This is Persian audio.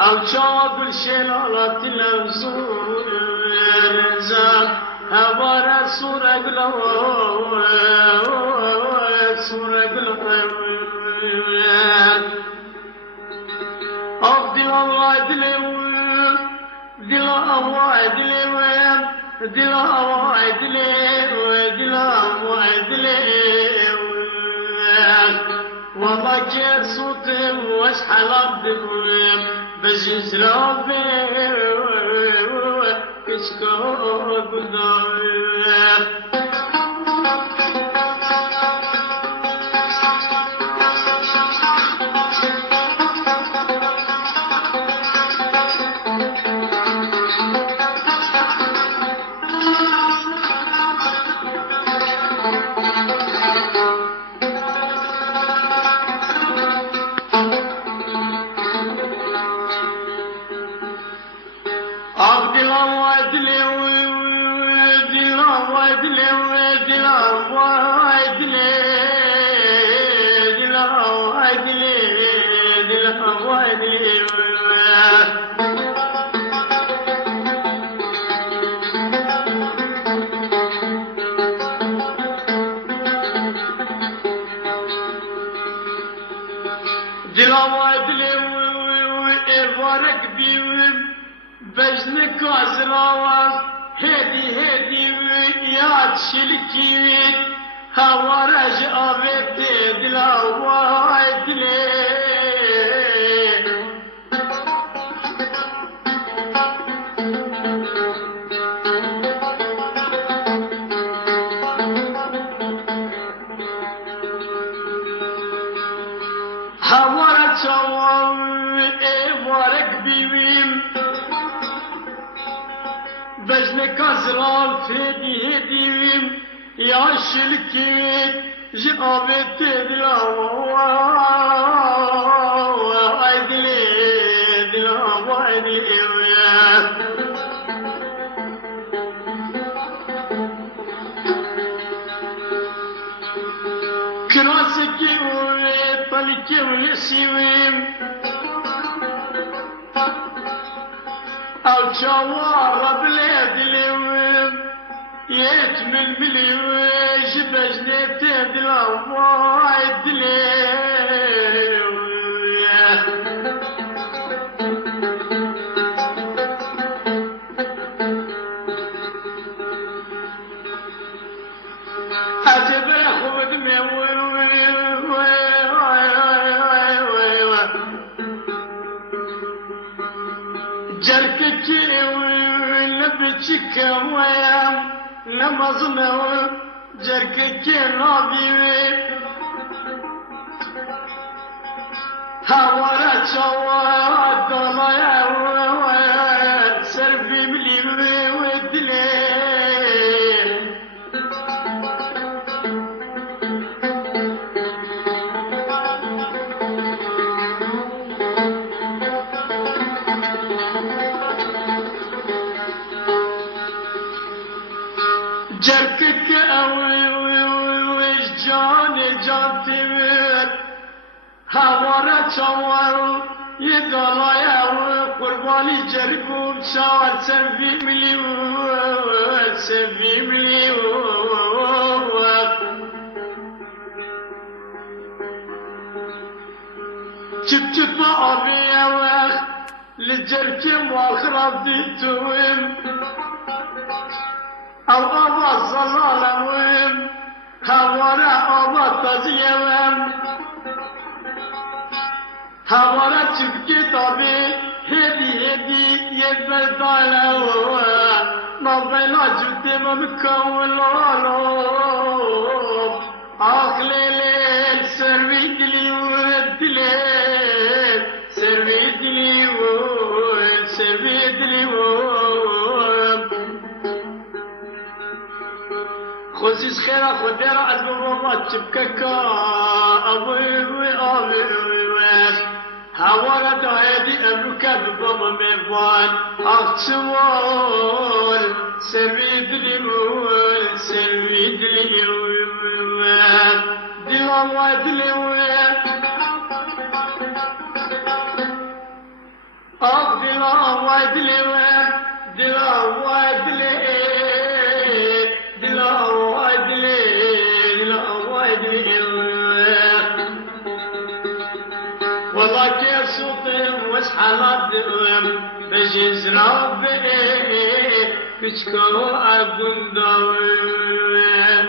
او شاب الشلالة الأنصور رزان هبار سورة قلو سورة قلو أفضل الله دلو دل الله دلو دل الله دلو دل الله دلو والله كيف صوتي واشحال الدم بجيز ربي كشكو قدام بجنك أزراوز هدي هدي يا تشلكي هوا رجع بيتي دلا وايد لي هوا رجع وارك بيويم بجنك أزرال فيدي هديم يا شلكيت جابت دلا وعدلي دلا وعدلي كراسكي وطلكي ونسيويم او جوار بلاد اليوم يتمل مليوش بجنة دلا وايد ليو اتبع خود مول جركتي ولبتك ويا نمازنا جركتي نبي هوارا شوا دلايا سربي ملي ودلي جركك وجاني جانتي هوارا شوا يدلايا مالي جربوا بشار سبي مليون سبي مليون جبت أبي أوخ لجركم وأخرب ديتوهم أو أبا صلالهم هورا أبا تزيهم هورا تبكي طبي هدي يبدالوا نظيلا جدي ممكولولو أخلي ليل سرويد لي ودليل سرويد لي ود سرويد لي ود خصيص خيرا خديرا عزم مرات تبككا أبوي هوالا دايدي أبوكا ببابا ميفان أختوال سرويد لي ود سرويد لي ود دلا وايد لي ود دلا وايد لي ود دلا وايد لي دلا وايد لي دلا وايد لي والله كيف صوتهم واسحالات دهم بجيز ربي كشكو أبن داوي